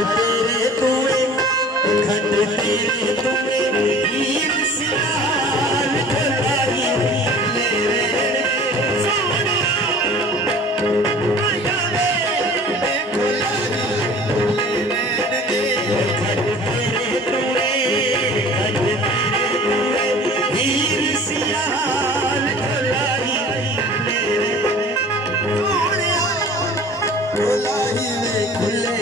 तेरे तुए खंड तेरे तुए हीर सियाल ढलाई मेरे सोनिया आया वे खुलाई मेरे खंड तेरे तुए हीर सियाल ढलाई मेरे सोनिया ढलाई वे खुले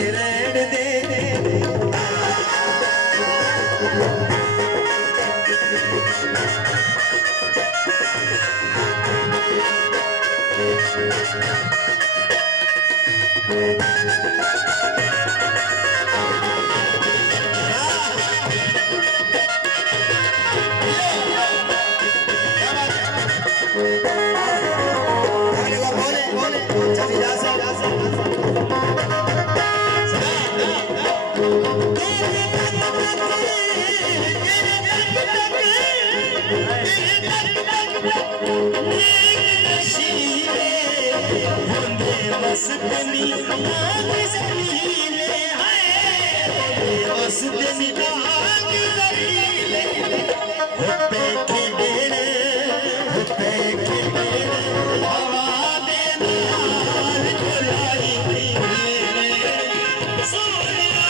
रहन दे मस्ती आग जलीले हाय मस्ती आग जलीले पे खेड़े हवा दे नाल ढलाई मेरे सोनिया